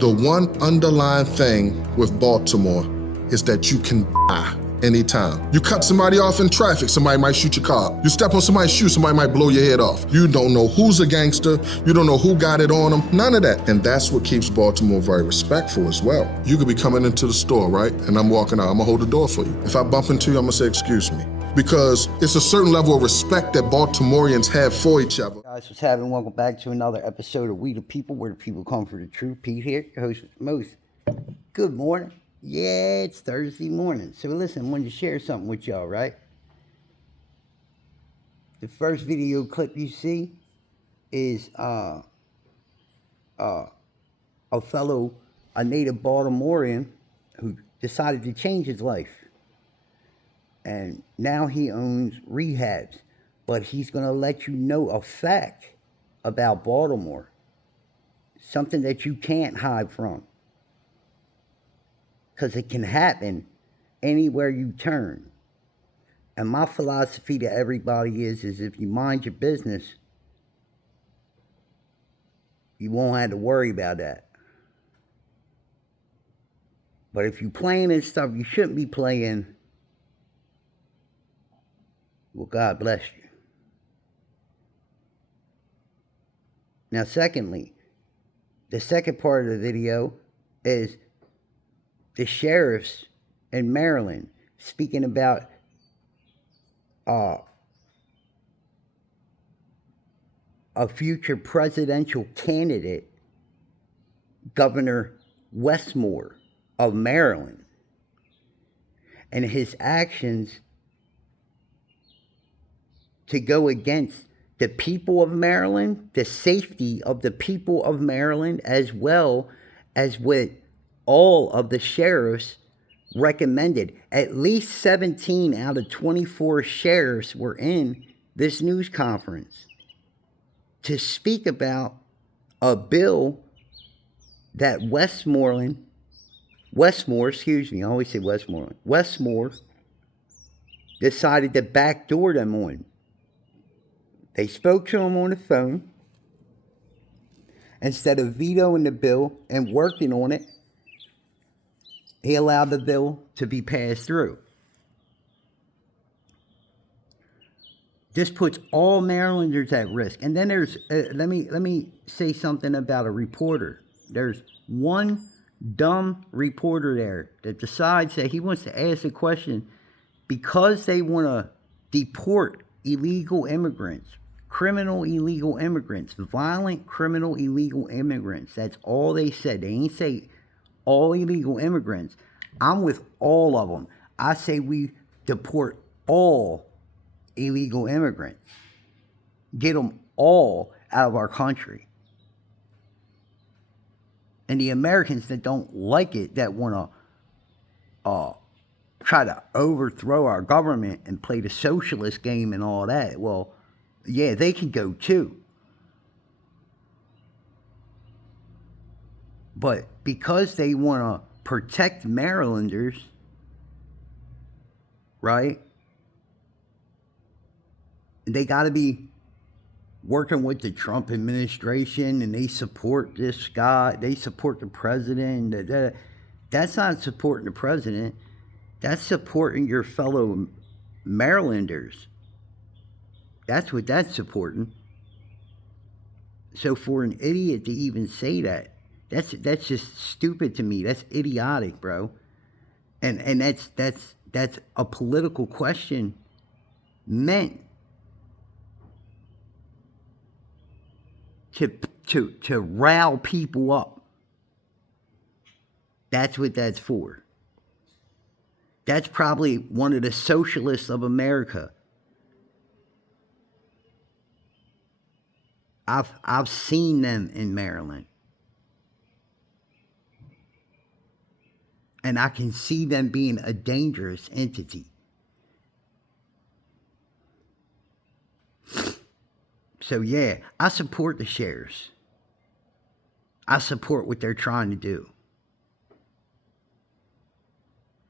The one underlying thing with Baltimore is that you can die anytime. You cut somebody off in traffic, somebody might shoot your car. You step on somebody's shoe, somebody might blow your head off. You don't know who's a gangster. You don't know who got it on them. None of that. And that's what keeps Baltimore very respectful as well. You could be coming into the store, right? And I'm walking out. I'm gonna hold the door for you. If I bump into you, I'm gonna say, excuse me. Because it's a certain level of respect that Baltimoreans have for each other. Guys, what's happening? Welcome back to another episode of We the People, where the people come for the truth. Pete here, your host with the most. Good morning. Yeah, it's Thursday morning. So listen, I wanted to share something with y'all, right? The first video clip you see is a native Baltimorean who decided to change his life. And now he owns rehabs. But he's going to let you know a fact about Baltimore. Something that you can't hide from. Because it can happen anywhere you turn. And my philosophy to everybody is if you mind your business, you won't have to worry about that. But if you're playing and stuff you shouldn't be playing, well, God bless you. Now, secondly, the second part of the video is the sheriffs in Maryland speaking about a future presidential candidate, Governor Westmore of Maryland, and his actions to go against the people of Maryland, the safety of the people of Maryland, as well as what all of the sheriffs recommended. At least 17 out of 24 sheriffs were in this news conference to speak about a bill that Westmore decided to backdoor them on. They spoke to him on the phone. Instead of vetoing the bill and working on it, he allowed the bill to be passed through. This puts all Marylanders at risk. And then there's, let me say something about a reporter. There's one dumb reporter there that decides that he wants to ask a question because they want to deport illegal immigrants, criminal illegal immigrants, violent criminal illegal immigrants. That's all they said. They ain't say all illegal immigrants. I'm with all of them. I say we deport all illegal immigrants. Get them all out of our country. And the Americans that don't like it, that want to try to overthrow our government and play the socialist game and all that, well, yeah, they can go too. But because they want to protect Marylanders, right, they got to be working with the Trump administration, and they support this guy, they support the president. That's not supporting the president. That's supporting your fellow Marylanders. That's what that's supporting. So for an idiot to even say that, that's just stupid to me. That's idiotic, bro. And that's a political question meant to rile people up. That's what that's for. That's probably one of the socialists of America. I've seen them in Maryland. And I can see them being a dangerous entity. So yeah, I support the sheriffs. I support what they're trying to do.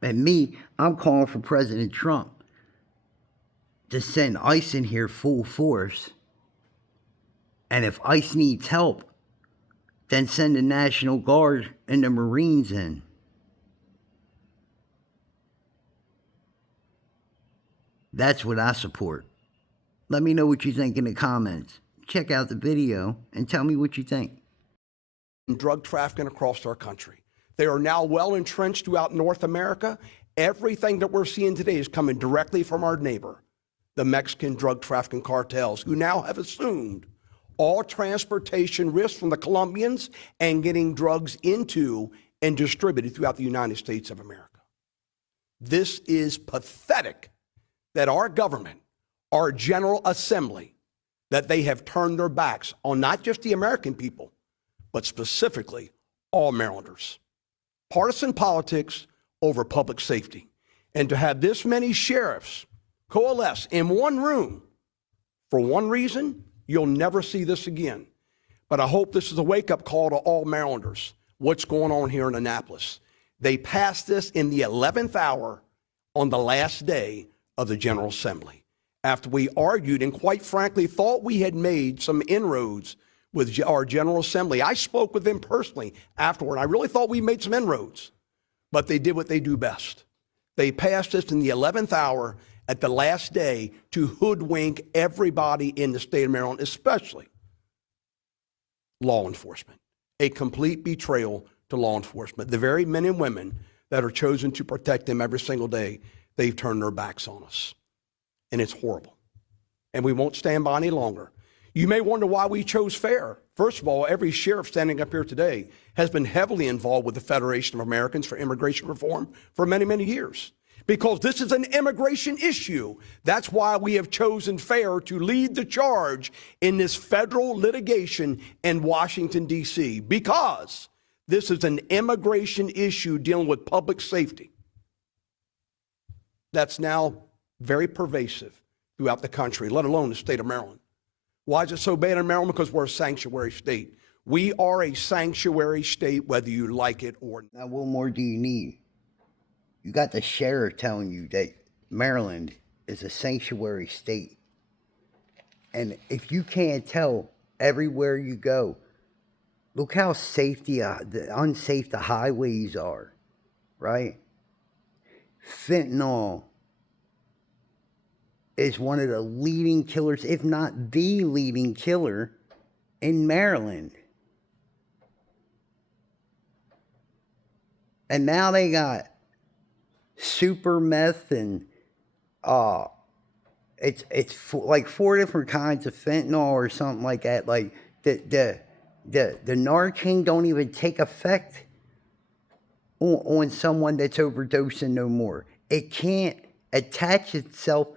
And me, I'm calling for President Trump to send ICE in here full force. And if ICE needs help, than send the National Guard and the Marines in. That's what I support. Let me know what you think in the comments. Check out the video and tell me what you think. Drug trafficking across our country. They are now well entrenched throughout North America. Everything that we're seeing today is coming directly from our neighbor, the Mexican drug trafficking cartels, who now have assumed all transportation risks from the Colombians and getting drugs into and distributed throughout the United States of America. This is pathetic that our government, our General Assembly, that they have turned their backs on not just the American people, but specifically all Marylanders. Partisan politics over public safety. And to have this many sheriffs coalesce in one room for one reason, you'll never see this again. But I hope this is a wake-up call to all Marylanders, what's going on here in Annapolis. They passed this in the 11th hour on the last day of the General Assembly, after we argued and quite frankly thought we had made some inroads with our General Assembly. I spoke with them personally afterward. I really thought we made some inroads, but they did what they do best. They passed this in the 11th hour at the last day to hoodwink everybody in the state of Maryland, especially law enforcement. A complete betrayal to law enforcement. The very men and women that are chosen to protect them every single day, they've turned their backs on us. And it's horrible. And we won't stand by any longer. You may wonder why we chose FAIR. First of all, every sheriff standing up here today has been heavily involved with the Federation of Americans for Immigration Reform for many, many years. Because this is an immigration issue. That's why we have chosen FAIR to lead the charge in this federal litigation in Washington, D.C. Because this is an immigration issue dealing with public safety that's now very pervasive throughout the country, let alone the state of Maryland. Why is it so bad in Maryland? Because we're a sanctuary state. We are a sanctuary state, whether you like it or not. Now, what more do you need? You got the sheriff telling you that Maryland is a sanctuary state. And if you can't tell everywhere you go, look how unsafe the highways are, right? Fentanyl is one of the leading killers, if not the leading killer, in Maryland. And now they got super meth and like 4 different kinds of fentanyl or something like that. Like the Narcan don't even take effect on someone that's overdosing no more. It can't attach itself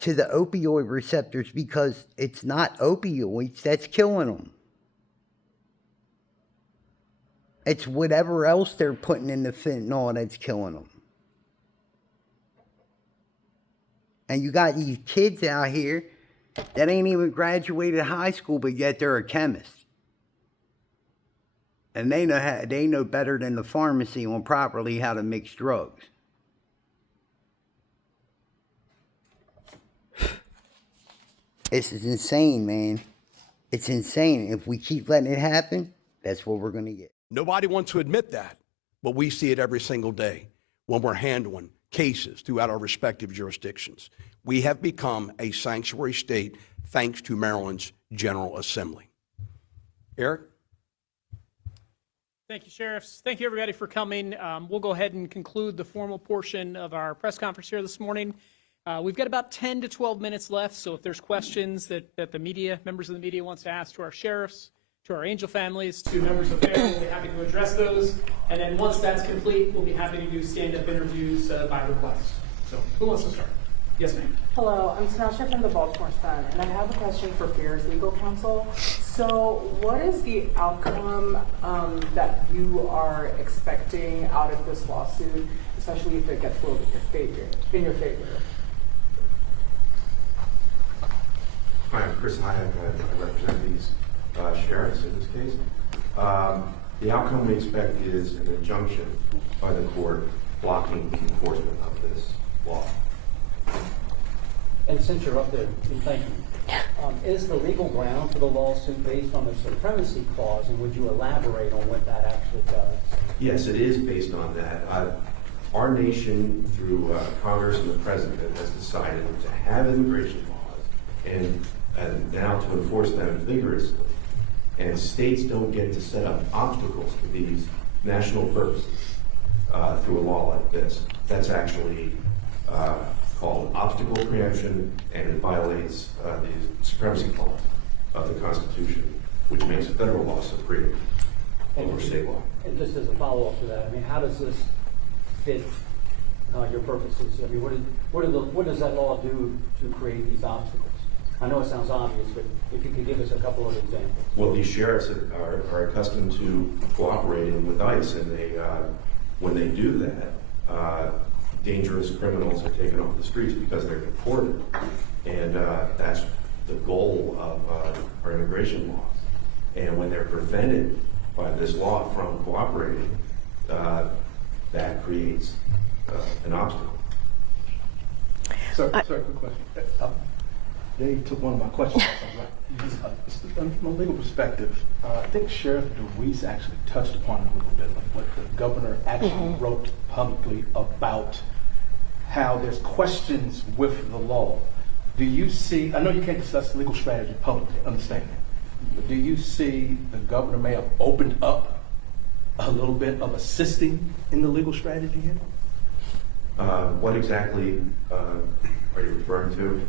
to the opioid receptors because it's not opioids that's killing them. It's whatever else they're putting in the fentanyl that's killing them. And you got these kids out here that ain't even graduated high school, but yet they're a chemist. And they know better than the pharmacy on properly how to mix drugs. This is insane, man. It's insane. If we keep letting it happen, that's what we're going to get. Nobody wants to admit that, but we see it every single day when we're handling cases throughout our respective jurisdictions. We have become a sanctuary state thanks to Maryland's General Assembly. Eric? Thank you, Sheriffs. Thank you, everybody, for coming. We'll go ahead and conclude the formal portion of our press conference here this morning. We've got about 10 to 12 minutes left, so if there's questions that the media, members of the media wants to ask to our sheriffs, to our angel families, to members of FAIR, we'll be happy to address those. And then once that's complete, we'll be happy to do stand-up interviews by request. So who wants to start? Yes, ma'am. Hello, I'm Sasha from the Baltimore Sun, and I have a question for FAIR's legal counsel. So what is the outcome that you are expecting out of this lawsuit, especially if it gets ruled in your favor? Hi, I'm Chris Hynek. I represent these sheriffs in this case. The outcome we expect is an injunction by the court blocking enforcement of this law. And since you're up there, thank you. Is the legal ground for the lawsuit based on the supremacy clause, and would you elaborate on what that actually does? Yes, it is based on that. Our nation, through Congress and the President, has decided to have immigration laws and now to enforce them vigorously. And states don't get to set up obstacles to these national purposes through a law like this. That's actually called obstacle preemption, and it violates the supremacy clause of the Constitution, which makes federal law supreme over state law. And just as a follow-up to that, I mean, how does this fit your purposes? I mean, what does that law do to create these obstacles? I know it sounds obvious, but if you could give us a couple of examples. Well, these sheriffs are accustomed to cooperating with ICE, and when they do that, dangerous criminals are taken off the streets because they're deported. And that's the goal of our immigration laws. And when they're prevented by this law from cooperating, that creates an obstacle. Sir, quick question. Dave took one of my questions. From a legal perspective, I think Sheriff DeWeese actually touched upon it a little bit, like what the governor actually wrote publicly about how there's questions with the law. Do you see, I know you can't discuss legal strategy publicly, understand that, but do you see the governor may have opened up a little bit of assisting in the legal strategy here? What exactly are you referring to?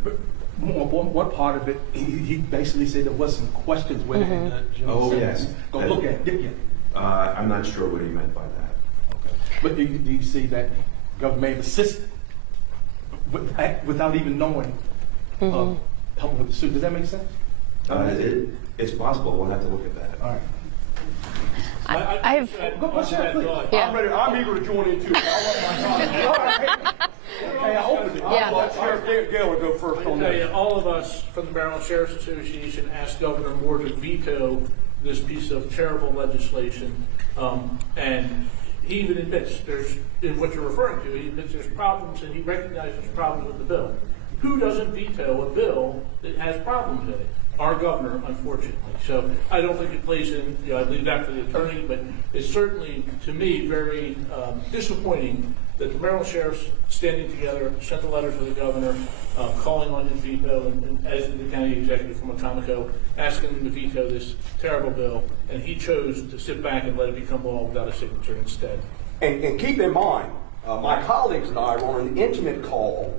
One part of it, he basically said there was some questions with it. Oh, yes. Go look at it. I'm not sure what he meant by that. Okay. But do you see that government may have assisted without even knowing, helping with the suit? Does that make sense? It's possible. We'll have to look at that. All right. I've I'm ready. I'm eager to join in too. Hey, I opened it. Yeah. I'll let Sheriff Gaylor go first on that. All of us from the Maryland Sheriff's Association asked Governor Moore to veto this piece of terrible legislation, and he even admits there's, in what you're referring to, he admits there's problems, and he recognizes problems with the bill. Who doesn't veto a bill that has problems in it? Our governor, unfortunately. So I don't think it plays in, I leave that to the attorney, but it's certainly, to me, very disappointing that the Maryland Sheriffs standing together sent a letter to the governor calling on his veto, and as the county executive from Etobicoke, asking him to veto this terrible bill, and he chose to sit back and let it become law without a signature instead. And keep in mind, my colleagues and I were on an intimate call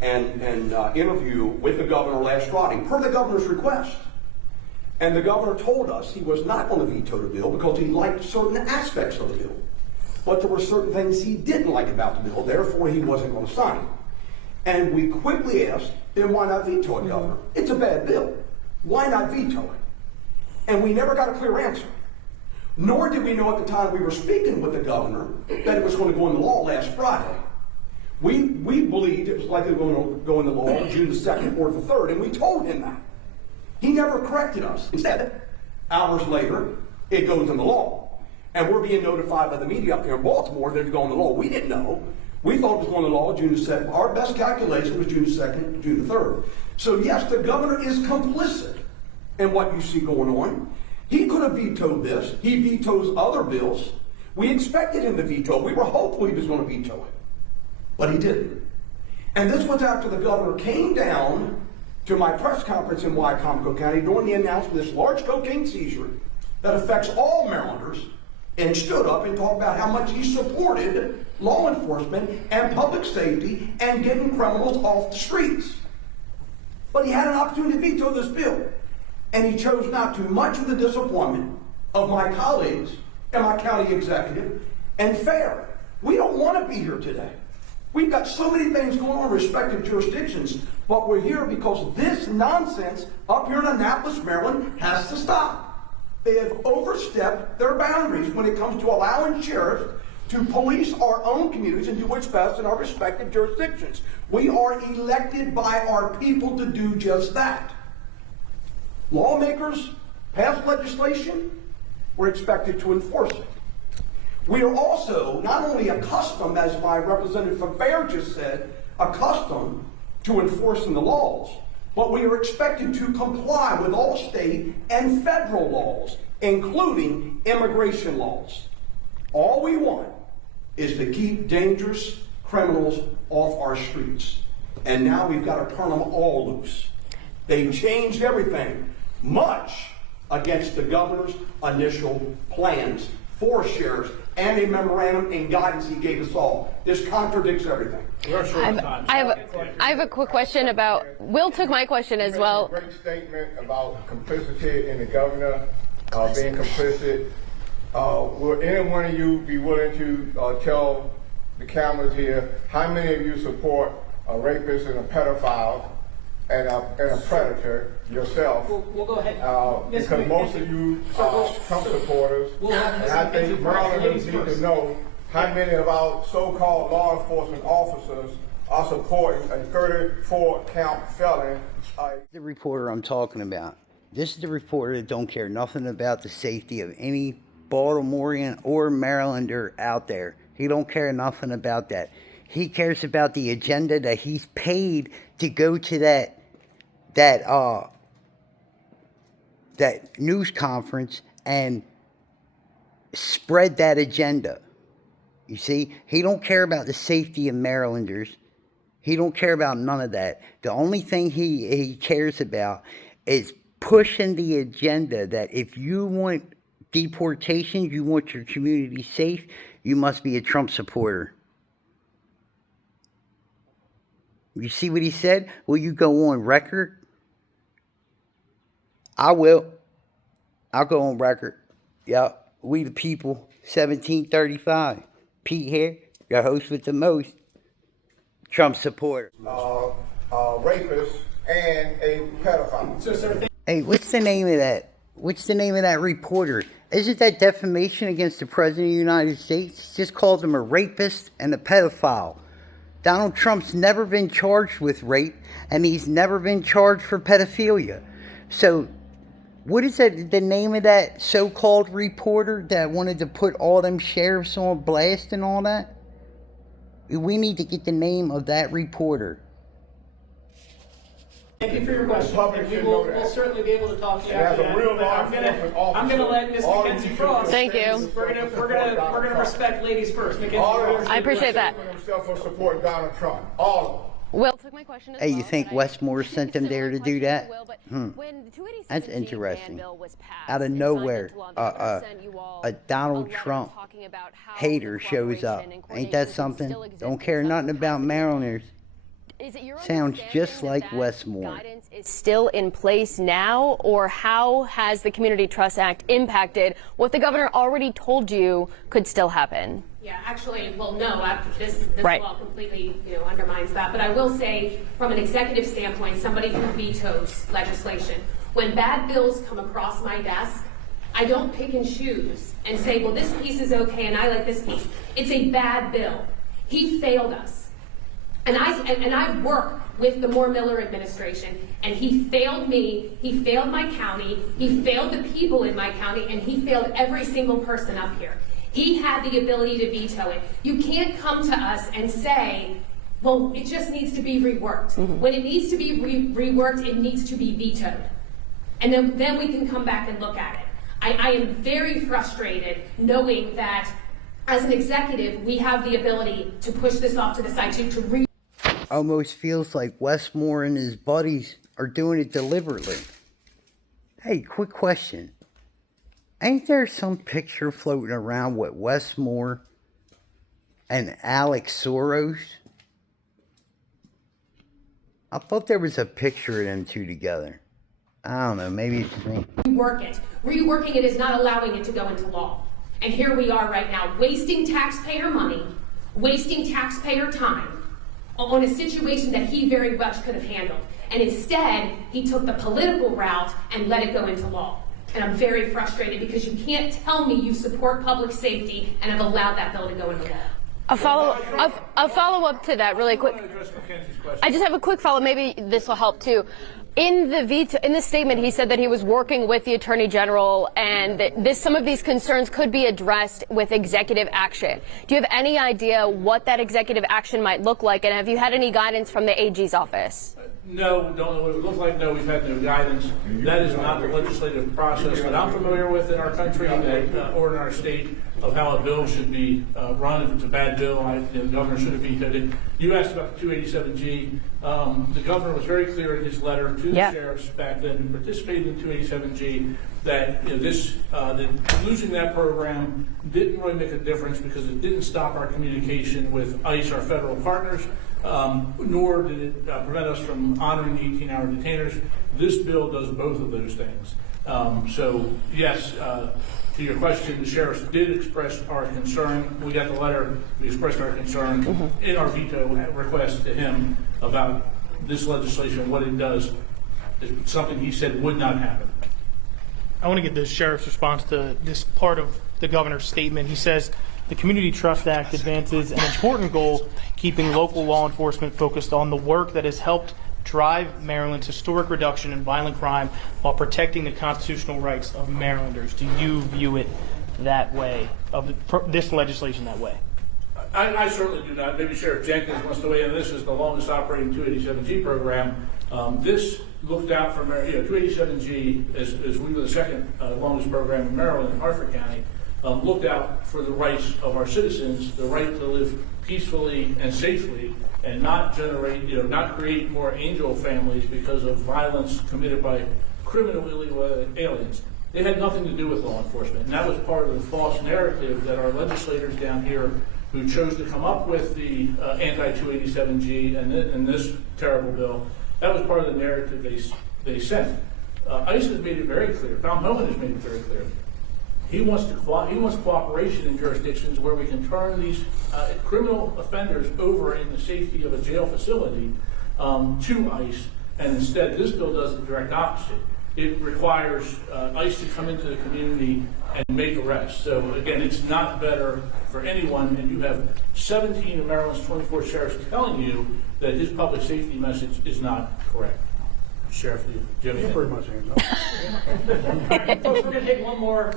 and interview with the governor last Friday, per the governor's request. And the governor told us he was not going to veto the bill because he liked certain aspects of the bill. But there were certain things he didn't like about the bill, therefore he wasn't going to sign it. And we quickly asked, then why not veto it, Governor? It's a bad bill. Why not veto it? And we never got a clear answer. Nor did we know at the time we were speaking with the governor that it was going to go into law last Friday. We believed it was likely going to go into law June the 2nd or the 3rd, and we told him that. He never corrected us. Instead, hours later, it goes into law. And we're being notified by the media up here in Baltimore that it's going to law. We didn't know. We thought it was going to law June the 2nd. Our best calculation was June the 2nd, June the 3rd. So yes, the governor is complicit in what you see going on. He could have vetoed this. He vetoes other bills. We expected him to veto it. We were hopeful he was going to veto it. But he didn't. And this was after the governor came down to my press conference in Wycomico County during the announcement of this large cocaine seizure that affects all Marylanders, and stood up and talked about how much he supported law enforcement and public safety and getting criminals off the streets. But he had an opportunity to veto this bill, and he chose not to, much of the disappointment of my colleagues and my county executive. And fair, we don't want to be here today. We've got so many things going on in respective jurisdictions, but we're here because this nonsense up here in Annapolis, Maryland, has to stop. They have overstepped their boundaries when it comes to allowing sheriffs to police our own communities and do what's best in our respective jurisdictions. We are elected by our people to do just that. Lawmakers pass legislation, we're expected to enforce it. We are also not only accustomed, as my representative from Fair just said, accustomed to enforcing the laws, but we are expected to comply with all state and federal laws, including immigration laws. All we want is to keep dangerous criminals off our streets. And now we've got to turn them all loose. They've changed everything, much against the governor's initial plans for sheriffs and a memorandum and guidance he gave us all. This contradicts everything. I have a quick question about, Will took my question as well. Great statement about complicity in the governor being complicit. Will any one of you be willing to tell the cameras here how many of you support a rapist and a pedophile and a predator yourself? We'll go ahead. Because most of you are Trump supporters, and I think Marylanders need to know how many of our so-called law enforcement officers are supporting a 34-count felon. The reporter I'm talking about. This is the reporter that don't care nothing about the safety of any Baltimorean or Marylander out there. He don't care nothing about that. He cares about the agenda that he's paid to go to that news conference and spread that agenda. You see, he don't care about the safety of Marylanders. He don't care about none of that. The only thing he cares about is pushing the agenda that if you want deportation, you want your community safe, you must be a Trump supporter. You see what he said? Will you go on record? I will. I'll go on record. Yeah, we the people, 1735. Pete here, your host with the most. Trump supporter. Rapist and a pedophile. Hey, what's the name of that? What's the name of that reporter? Isn't that defamation against the President of the United States? Just called him a rapist and a pedophile. Donald Trump's never been charged with rape, and he's never been charged for pedophilia. So, what is that, the name of that so-called reporter that wanted to put all them sheriffs on blast and all that? We need to get the name of that reporter. Thank you for your question. We'll certainly be able to talk to you after that. I'm going to let Ms. Mackenzie Frost. Thank you. We're going to respect ladies first. Mackenzie, I appreciate that. Himself for supporting Donald Trump. All of them. Will took my question as Hey, well. you think Westmore sent them there to do that? That's interesting. Out of nowhere, a Donald Trump hater shows up. Ain't that something? Don't care nothing about Marylanders. Sounds just like Westmore. Guidance is still in place now, or how has the Community Trust Act impacted what the governor already told you could still happen? Yeah, actually, well, no, this Right. law completely, undermines that. But I will say, from an executive standpoint, somebody who vetoes legislation, when bad bills come across my desk, I don't pick and choose and say, well, this piece is okay and I like this piece. It's a bad bill. He failed us. And I work with the Moore-Miller administration, and he failed me, he failed my county, he failed the people in my county, and he failed every single person up here. He had the ability to veto it. You can't come to us and say, well, it just needs to be reworked. Mm-hmm. When it needs to be reworked, it needs to be vetoed. And then we can come back and look at it. I am very frustrated knowing that as an executive, we have the ability to push this off to the side, to Almost feels like Westmore and his buddies are doing it deliberately. Hey, quick question. Ain't there some picture floating around with Westmore and Alex Soros? I thought there was a picture of them two together. I don't know, maybe it's me. Rework it. Reworking it is not allowing it to go into law. And here we are right now, wasting taxpayer money, wasting taxpayer time on a situation that he very much could have handled. And instead, he took the political route and let it go into law. And I'm very frustrated because you can't tell me you support public safety and have allowed that bill to go into law. A follow-up to that really quick. I just have a quick follow-up. Maybe this will help too. In the statement, he said that he was working with the Attorney General and that some of these concerns could be addressed with executive action. Do you have any idea what that executive action might look like, and have you had any guidance from the AG's office? No, we don't know what it would look like. No, we've had no guidance. That is not the legislative process that I'm familiar with in our country or in our state of how a bill should be run. If it's a bad bill, the governor should have vetoed it. You asked about the 287G. The governor was very clear in his letter to the sheriffs back then who participated in 287G that that losing that program didn't really make a difference because it didn't stop our communication with ICE, our federal partners, nor did it prevent us from honoring the 18-hour detainers. This bill does both of those things. So, yes, to your question, the sheriffs did express our concern. We got the letter. We expressed our concern in our veto request to him about this legislation. What it does is something he said would not happen. I want to get the sheriff's response to this part of the governor's statement. He says the Community Trust Act advances an important goal, keeping local law enforcement focused on the work that has helped drive Maryland's historic reduction in violent crime while protecting the constitutional rights of Marylanders. Do you view it that way, of this legislation that way? I certainly do not. Maybe Sheriff Jenkins wants to weigh in. This is the longest operating 287G program. This looked out for 287G, as we were the second longest program in Maryland, in Harford County, looked out for the rights of our citizens, the right to live peacefully and safely, and not generate, not create more angel families because of violence committed by criminal illegal aliens. It had nothing to do with law enforcement, and that was part of the false narrative that our legislators down here who chose to come up with the anti-287G and this terrible bill, that was part of the narrative they sent. ICE has made it very clear. Tom Homan has made it very clear. He wants cooperation in jurisdictions where we can turn these criminal offenders over in the safety of a jail facility to ICE, and instead this bill does the direct opposite. It requires ICE to come into the community and make arrests. So again, it's not better for anyone, and you have 17 of Maryland's 24 sheriffs telling you that his public safety message is not correct. Sheriff, Jimmy. Thank you very much, Angel. Folks, we're going to take one more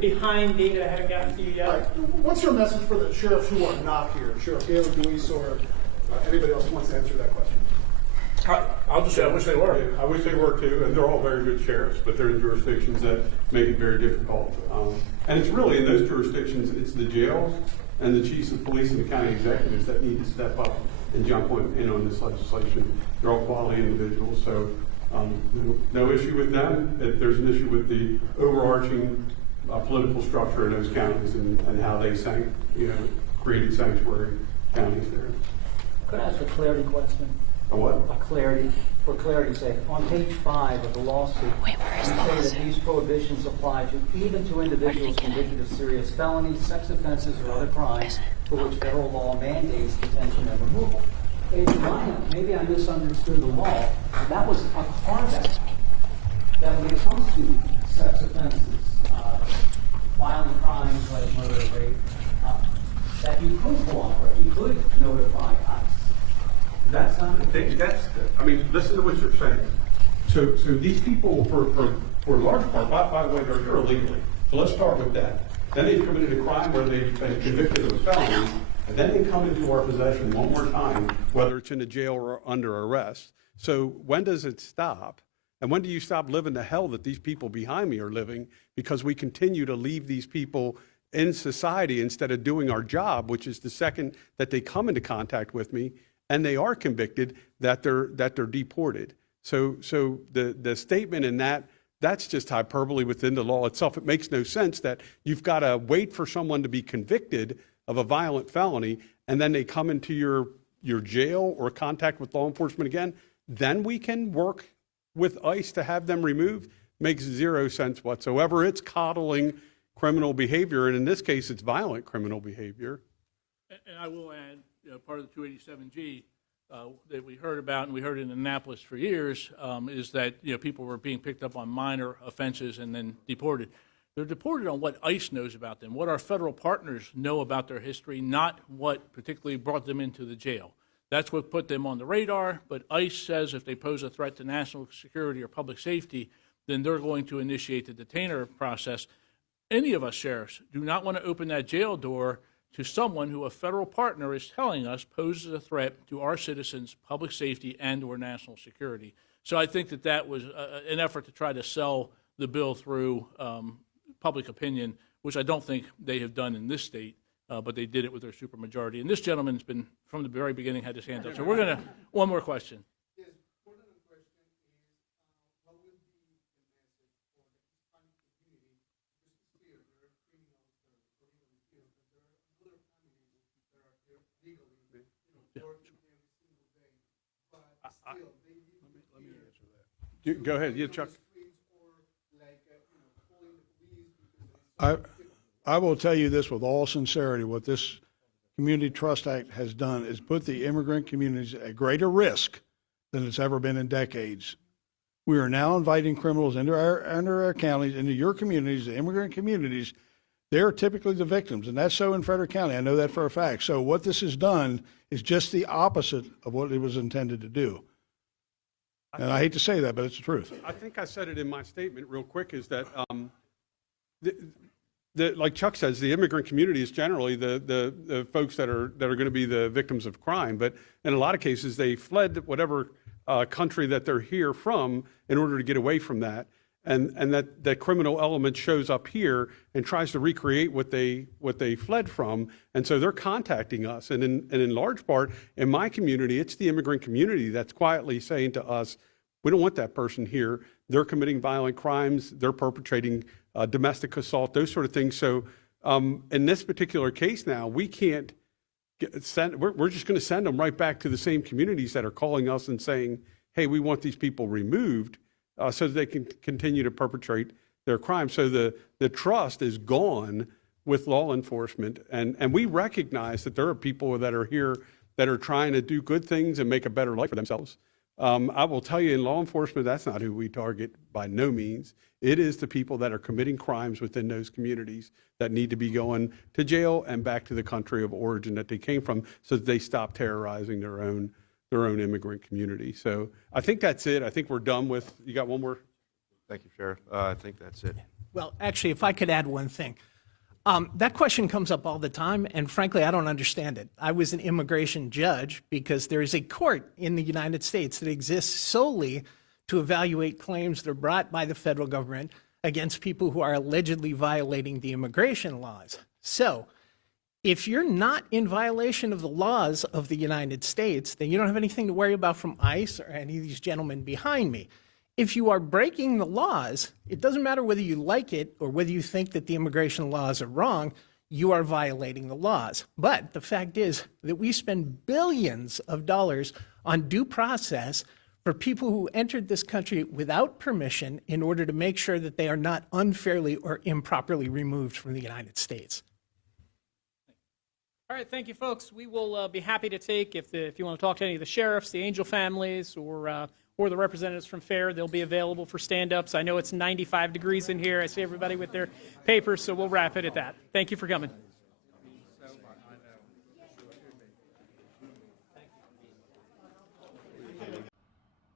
behind David. I haven't gotten to you yet. What's your message for the sheriffs who are not here? Sheriff Gaylor, Deweese, or anybody else who wants to answer that question? I'll just say I wish they were. I wish they were too, and they're all very good sheriffs, but they're in jurisdictions that make it very difficult. And it's really in those jurisdictions, it's the jails and the chiefs of police and the county executives that need to step up and jump in on this legislation. They're all quality individuals, so no issue with them. There's an issue with the overarching political structure in those counties and how they created sanctuary counties there. Could I ask a clarity question? A what? For clarity's sake, on page 5 of the lawsuit, you say that these prohibitions apply even to individuals convicted of serious felonies, sex offenses, or other crimes for which federal law mandates detention and removal. Maybe I misunderstood the law. That was a carve-out that when it comes to sex offenses, violent crimes like murder or rape, that you could cooperate, you could notify ICE. That's not the thing. Listen to what you're saying. So these people, for a large part, by the way, they're here illegally. So let's start with that. Then they've committed a crime where they've been convicted of a felony, and then they come into our possession one more time, whether it's in a jail or under arrest. So when does it stop? And when do you stop living the hell that these people behind me are living because we continue to leave these people in society instead of doing our job, which is the second that they come into contact with me and they are convicted, that they're deported. So the statement in that's just hyperbole within the law itself. It makes no sense that you've got to wait for someone to be convicted of a violent felony and then they come into your jail or contact with law enforcement again. Then we can work with ICE to have them removed. Makes zero sense whatsoever. It's coddling criminal behavior, and in this case, it's violent criminal behavior. And I will add, part of the 287G that we heard about, and we heard in Annapolis for years, is that people were being picked up on minor offenses and then deported. They're deported on what ICE knows about them, what our federal partners know about their history, not what particularly brought them into the jail. That's what put them on the radar, but ICE says if they pose a threat to national security or public safety, then they're going to initiate the detainer process. Any of us sheriffs do not want to open that jail door to someone who a federal partner is telling us poses a threat to our citizens' public safety and or national security. So I think that that was an effort to try to sell the bill through public opinion, which I don't think they have done in this state, but they did it with their supermajority. And this gentleman's been, from the very beginning, had his hand up. So we're going to, one more question. Go ahead, yeah, Chuck. I will tell you this with all sincerity, what this Community Trust Act has done is put the immigrant communities at greater risk than it's ever been in decades. We are now inviting criminals into our counties, into your communities, the immigrant communities. They're typically the victims, and that's so in Frederick County. I know that for a fact. So what this has done is just the opposite of what it was intended to do. And I hate to say that, but it's the truth. I think I said it in my statement real quick, is that, like Chuck says, the immigrant community is generally the folks that are going to be the victims of crime. But in a lot of cases, they fled whatever country that they're here from in order to get away from that. And that criminal element shows up here and tries to recreate what they fled from. And so they're contacting us. And in large part, in my community, it's the immigrant community that's quietly saying to us, we don't want that person here. They're committing violent crimes. They're perpetrating domestic assault, those sort of things. So in this particular case now, we can't we're just going to send them right back to the same communities that are calling us and saying, hey, we want these people removed. So that they can continue to perpetrate their crimes. So the trust is gone with law enforcement. And we recognize that there are people that are here that are trying to do good things and make a better life for themselves. I will tell you, in law enforcement, that's not who we target by no means. It is the people that are committing crimes within those communities that need to be going to jail and back to the country of origin that they came from, so that they stop terrorizing their own immigrant community. So I think that's it. I think we're done with, you got one more? Thank you, Sheriff. I think that's it. Well, actually, if I could add one thing. That question comes up all the time, and frankly, I don't understand it. I was an immigration judge because there is a court in the United States that exists solely to evaluate claims that are brought by the federal government against people who are allegedly violating the immigration laws. So, if you're not in violation of the laws of the United States, then you don't have anything to worry about from ICE or any of these gentlemen behind me. If you are breaking the laws, it doesn't matter whether you like it or whether you think that the immigration laws are wrong, you are violating the laws. But the fact is that we spend billions of dollars on due process for people who entered this country without permission in order to make sure that they are not unfairly or improperly removed from the United States. All right, thank you, folks. We will be happy to take, if you want to talk to any of the sheriffs, the Angel families, or the representatives from FAIR, they'll be available for stand-ups. I know it's 95 degrees in here. I see everybody with their papers, so we'll wrap it at that. Thank you for coming.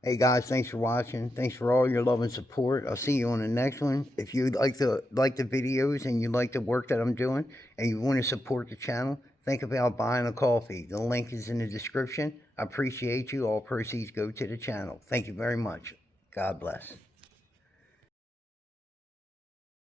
Hey guys, thanks for watching. Thanks for all your love and support. I'll see you on the next one. If you like the videos and you like the work that I'm doing and you want to support the channel, think about buying a coffee. The link is in the description. I appreciate you. All proceeds go to the channel. Thank you very much. God bless.